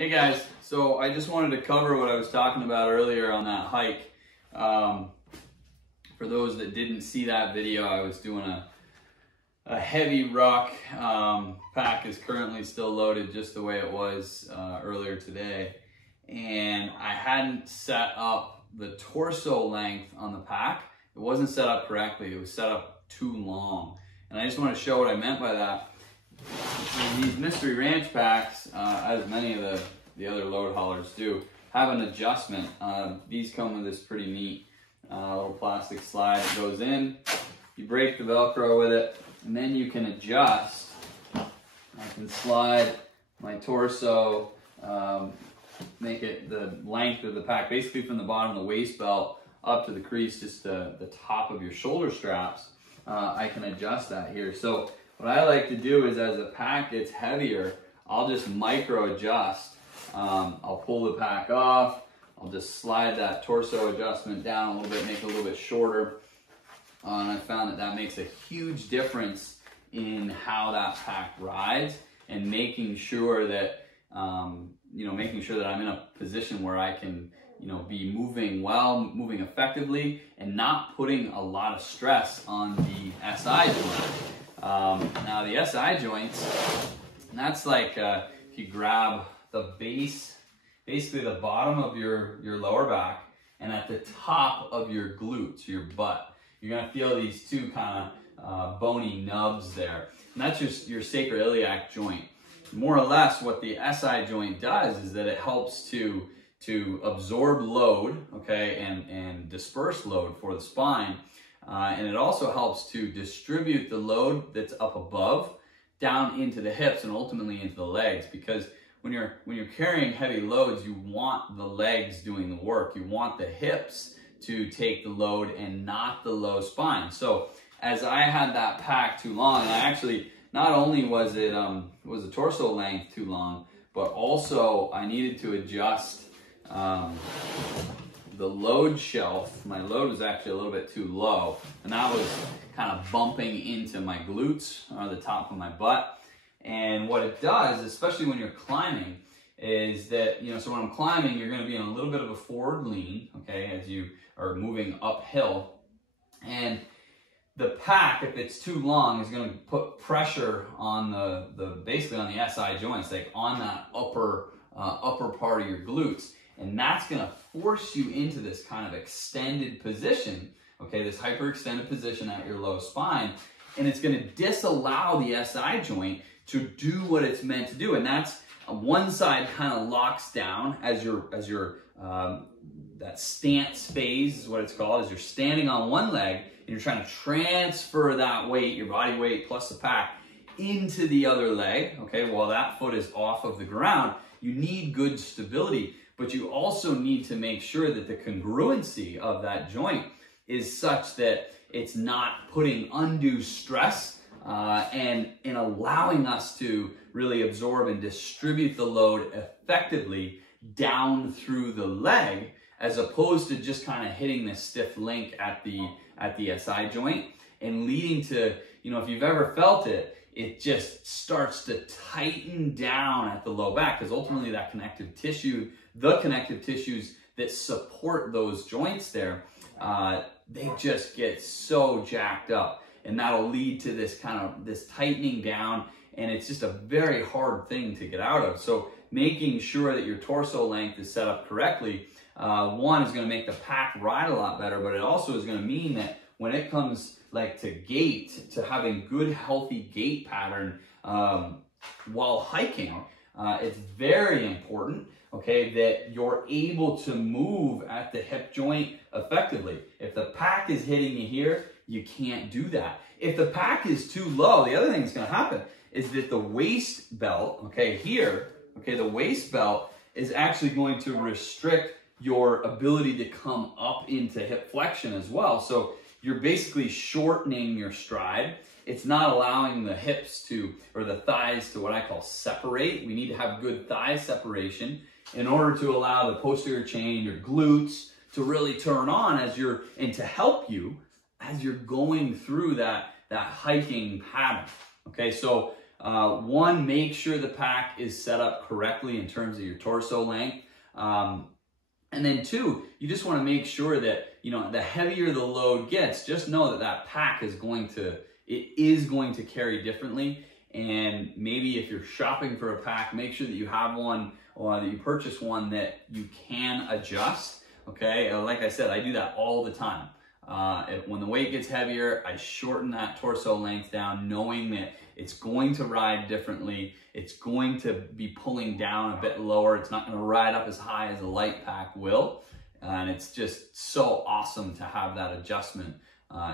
Hey guys, so I just wanted to cover what I was talking about earlier on that hike. For those that didn't see that video, I was doing a heavy ruck. Pack is currently still loaded just the way it was earlier today. And I hadn't set up the torso length on the pack. It wasn't set up correctly, it was set up too long. And I just want to show what I meant by that. These Mystery Ranch packs, as many of the other load haulers do, have an adjustment. These come with this pretty neat little plastic slide that goes in. You break the Velcro with it, and then you can adjust. I can slide my torso, make it the length of the pack, basically from the bottom of the waist belt up to the crease, just the top of your shoulder straps. I can adjust that here. So what I like to do is, as the pack gets heavier, I'll just micro adjust. I'll pull the pack off. I'll just slide that torso adjustment down a little bit, make it a little bit shorter. And I found that that makes a huge difference in how that pack rides, and making sure that making sure that I'm in a position where I can be moving well, moving effectively, and not putting a lot of stress on the SI joint. Now the SI joints, that's like if you grab the base, basically the bottom of your lower back, and at the top of your glutes, your butt, you're gonna feel these two kind of bony nubs there. And that's your sacroiliac joint. More or less what the SI joint does is that it helps to absorb load, okay, and disperse load for the spine. And it also helps to distribute the load that's up above down into the hips and ultimately into the legs, because when you're carrying heavy loads, you want the legs doing the work. You want the hips to take the load and not the low spine. So as I had that pack too long, and I actually, not only was the torso length too long, but also I needed to adjust the load shelf. My load was actually a little bit too low, and that was kind of bumping into my glutes or the top of my butt. And what it does, especially when you're climbing, is that, so when I'm climbing, you're going to be in a little bit of a forward lean, okay, as you are moving uphill. And the pack, if it's too long, is going to put pressure on basically on the SI joints, like on that upper part of your glutes. And that's going to force you into this kind of extended position, okay, this hyperextended position at your low spine. And it's going to disallow the SI joint to do what it's meant to do. And that's one side kind of locks down as that stance phase is what it's called, as you're standing on one leg and you're trying to transfer that weight, your body weight plus the pack, into the other leg, okay, while that foot is off of the ground. You need good stability, but you also need to make sure that the congruency of that joint is such that it's not putting undue stress and allowing us to really absorb and distribute the load effectively down through the leg, as opposed to just kind of hitting this stiff link at the SI joint and leading to, if you've ever felt it, it just starts to tighten down at the low back, because ultimately that connective tissue, the connective tissues that support those joints there, they just get so jacked up, and that'll lead to this tightening down, and it's just a very hard thing to get out of. So making sure that your torso length is set up correctly, one, is going to make the pack ride a lot better, but it also is going to mean that when it comes like to gait, to having good healthy gait pattern while hiking, it's very important, okay, that you're able to move at the hip joint effectively. If the pack is hitting you here, you can't do that. If the pack is too low, the other thing that's going to happen is that the waist belt, okay, here, okay, the waist belt is actually going to restrict your ability to come up into hip flexion as well. So you're basically shortening your stride. It's not allowing the hips or the thighs to, what I call, separate. We need to have good thigh separation in order to allow the posterior chain, your glutes, to really turn on and to help you as you're going through that hiking pattern. Okay, so One, make sure the pack is set up correctly in terms of your torso length. And then two, you just want to make sure that, you know, the heavier the load gets, just know that that pack is going to carry differently. And maybe if you're shopping for a pack, make sure that you have one, or that you purchase one that you can adjust. Okay, like I said, I do that all the time. When the weight gets heavier, I shorten that torso length down, knowing that it's going to ride differently. It's going to be pulling down a bit lower. It's not going to ride up as high as a light pack will. And it's just so awesome to have that adjustment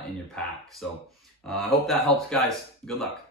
in your pack. So I hope that helps, guys. Good luck.